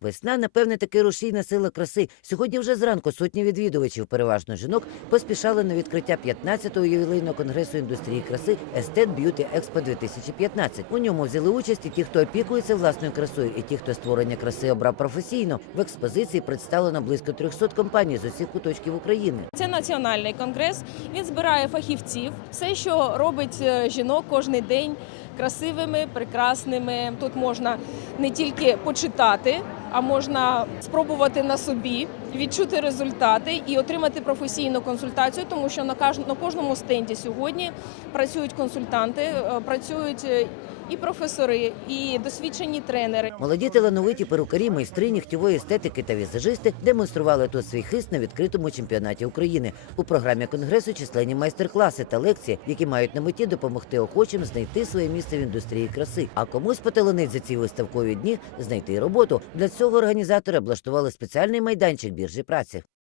Весна, напевне, таки рушійна сила краси. Сьогодні вже зранку сотні відвідувачів, переважно жінок, поспішали на відкриття 15-го ювілейного конгресу індустрії краси Estet Beauty Expo 2015. У ньому взяли участь і ті, хто опікується власною красою, і ті, хто створення краси обрав професійно. В експозиції представлено близько 300 компаній з усіх куточків України. Це національний конгрес. Він збирає фахівців, все, що робить е, жінок кожен день красивими, прекрасними. Тут можна не тільки почитати, а можна спробувати на собі відчути результати і отримати професійну консультацію, тому що на кожному стенді сьогодні працюють консультанти, е, працюють е, і професори, і досвідчені тренери. Молоді талановиті перукарі, майстри нігтєвої естетики та візажисти демонстрували тут свій хист на відкритому чемпіонаті України. У програмі конгресу численні майстер-класи та лекції, які мають на меті допомогти охочим знайти своє місце в індустрії краси. А комусь поталанить за ці виставкові дні знайти роботу. Для цього організатори облаштували спеціальний майданчик біржі праці.